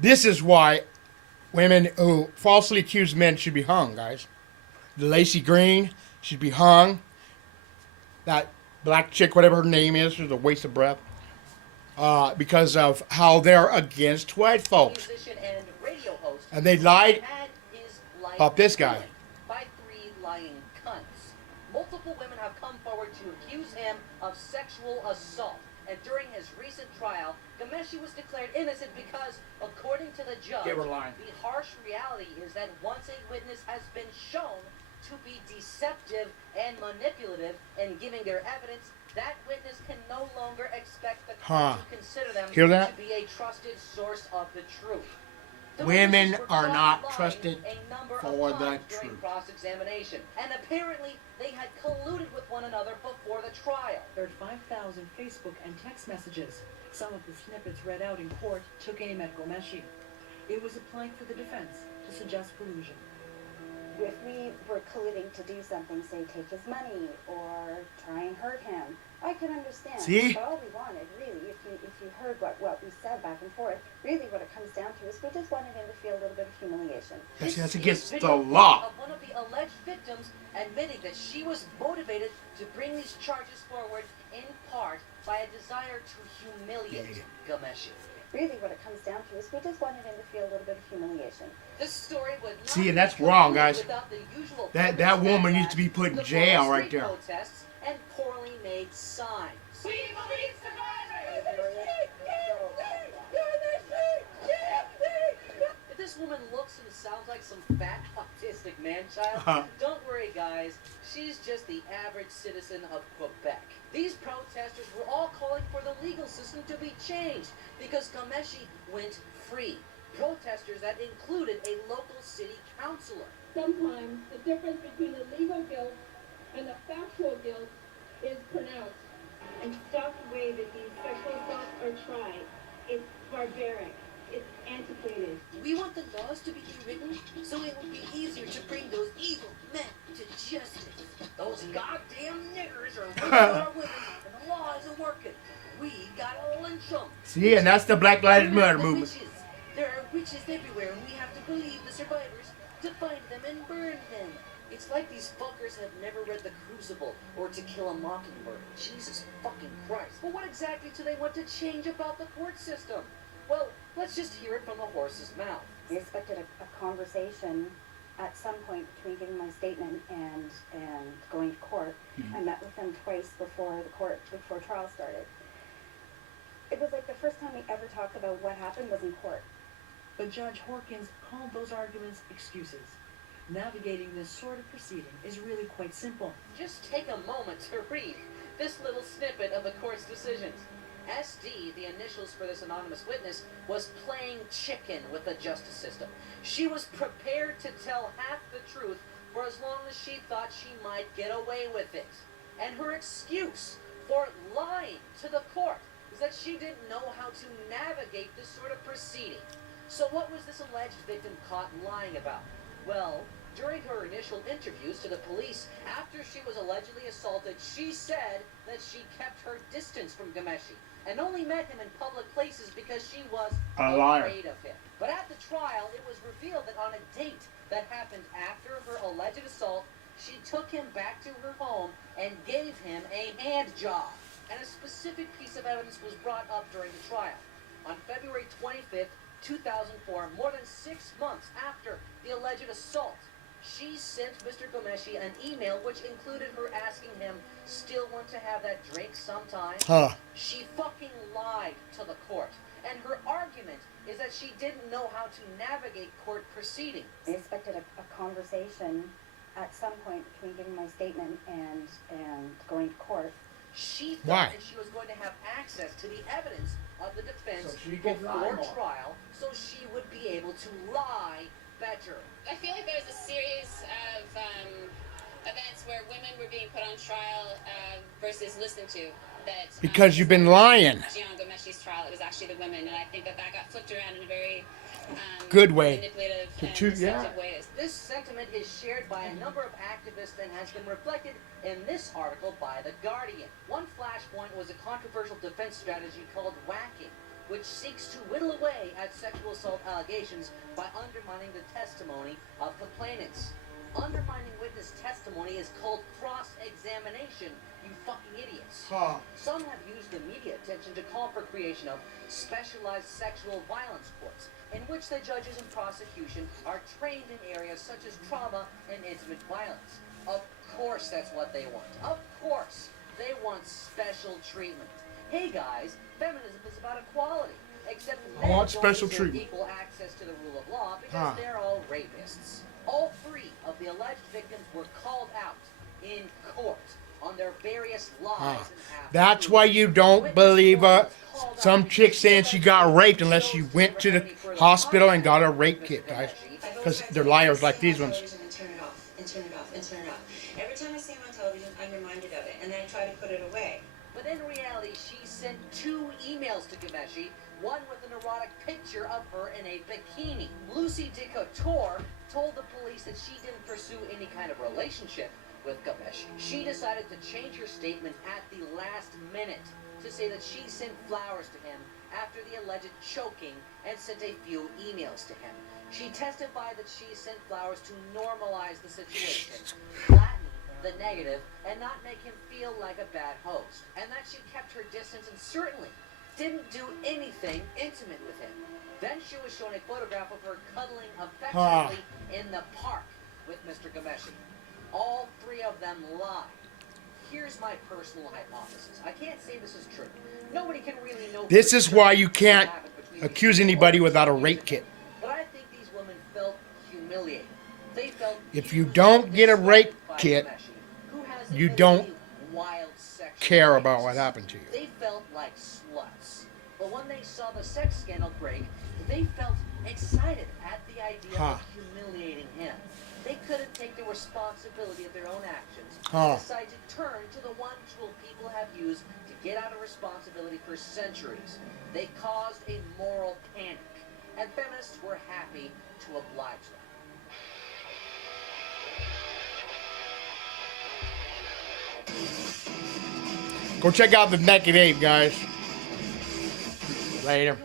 This is why women who falsely accuse men should be hung, guys. The Lacey Green should be hung. That black chick, whatever her name is a waste of breath. Because of how they're against white folks. Musician and radio host And they lied had his life about this guy. ruined by 3 lying cunts. Multiple women have come forward to accuse him of sexual assault. And during his recent trial, Ghomeshi was declared innocent because, according to the judge, They were lying. the harsh reality is that once a witness has been shown to be deceptive and manipulative in giving their evidence, that witness can no longer expect the court to consider them Hear that? to be a trusted source of the truth. The Women witnesses were are caught not lying trusted a number of for the times during truth. cross-examination, and apparently they had colluded with one another before the trial. Heard 5,000 Facebook and text messages. Some of the snippets read out in court took aim at Ghomeshi. It was a plank for the defense to suggest collusion. If we were colluding to do something, say take his money or try and hurt him, I can understand. See? But all we wanted, really, if you heard what we said back and forth, really what it comes down to is we just wanted him to feel a little bit of humiliation. That's This against is the video law. Of one of the alleged victims admitting that she was motivated to bring these charges forward in part by a desire to humiliate Ghomeshi. Really what it comes down to is we just wanted him to feel a little bit of humiliation. This story would not See, and be that's wrong, concluded guys. without the usual That feminist woman backlash, needs to be put in the jail formal right street there. protests and poorly made signs. We believe survivors! If this woman looks and sounds like some fat autistic man-child, don't worry, guys. She's just the average citizen of Quebec. These protesters were all calling for the legal system to be changed because Ghomeshi went free. Protesters that included a local city councilor. Sometimes the difference between the legal guilt and the factual guilt is pronounced. And stop the way that these sexual assaults are tried. It's barbaric. It's antiquated. We want the laws to be rewritten so it will be easier to bring those evil men to justice. Those goddamn niggers are raping our women and the law isn't working. We gotta lynch them. See, and that's the Black Lives Matter The movement. witches. There are witches everywhere and we have to believe the survivors to find them and burn them. It's like these fuckers have never read The Crucible or To Kill a Mockingbird. Jesus fucking Christ. But what exactly do they want to change about the court system? Well, let's just hear it from the horse's mouth. We expected a conversation at some point between giving my statement and going to court. I met with them twice before trial started. It was like the first time we ever talked about what happened was in court. But Judge Horkins called those arguments excuses. Navigating this sort of proceeding is really quite simple. Just take a moment to read this little snippet of the court's decisions. SD, the initials for this anonymous witness, was playing chicken with the justice system. She was prepared to tell half the truth for as long as she thought she might get away with it. And her excuse for lying to the court is that she didn't know how to navigate this sort of proceeding. So what was this alleged victim caught lying about? Well, during her initial interviews to the police after she was allegedly assaulted, she said that she kept her distance from Ghomeshi and only met him in public places because she was A liar. afraid of him. But at the trial, it was revealed that on a date that happened after her alleged assault, she took him back to her home and gave him a hand job. And a specific piece of evidence was brought up during the trial. On February 25th, 2004, more than 6 months after the alleged assault, she sent Mr. Ghomeshi an email which included her asking him, still want to have that drink sometime? She fucking lied to the court. And her argument is that she didn't know how to navigate court proceedings. I expected a conversation at some point between giving my statement and going to court. She Why? thought that she was going to have access to the evidence of the defense So she could lie before more. trial, so she would be able to lie better. I feel like there was a series of events where women were being put on trial versus listened to. That Because you've been lying. Gian Gomeshi's trial, it was actually the women, and I think that got flipped around in a very Good way. manipulative To and choose- yeah. deceptive ways. This sentiment is shared by a number of activists and has been reflected in this article by The Guardian. One flashpoint was a controversial defense strategy called whacking, which seeks to whittle away at sexual assault allegations by undermining the testimony of complainants. Undermining witness testimony is called cross-examination, you fucking idiots. Huh. Some have used the media attention to call for creation of specialized sexual violence courts, in which the judges and prosecution are trained in areas such as trauma and intimate violence. Of course that's what they want. Of course they want special treatment. Hey guys, feminism is about equality. Except I men want don't special deserve treatment. equal access to the rule of law because they're all rapists. All three of the alleged victims were called out in court on their various lies and half-truths. That's why you don't believe some chick saying she got raped unless she went to the hospital and got a rape kit, guys. Because they're liars like these ones. And turn it off, and turn it off, and turn it off. Every time I see him on television, I'm reminded of it, and then I try to put it away. But in reality, she sent 2 emails to Gameshi, one with an erotic picture of her in a bikini. Lucy DeCouture told the police that she didn't pursue any kind of relationship with Gameshi. She decided to change her statement at the last minute to say that she sent flowers to him after the alleged choking and sent a few emails to him. She testified that she sent flowers to normalize the situation, flatten the negative, and not make him feel like a bad host, and that she kept her distance and certainly didn't do anything intimate with him. Then she was shown a photograph of her cuddling affectionately in the park with Mr. Gameshi. All 3 of them lied. Here's my personal hypothesis. I can't say this is true. Nobody can really know. This is why you can't accuse anybody without a rape kit. But I think these women felt humiliated. They felt If you don't get a rape kit, you don't care about what happened to you. They felt like sluts. But when they saw the sex scandal break, they felt excited at the idea of humiliating him. They couldn't take the responsibility of their own actions and decided to turn to the one tool people have used to get out of responsibility for centuries. They caused a moral panic, and feminists were happy to oblige them. Go check out the Naked Ape, guys. Later.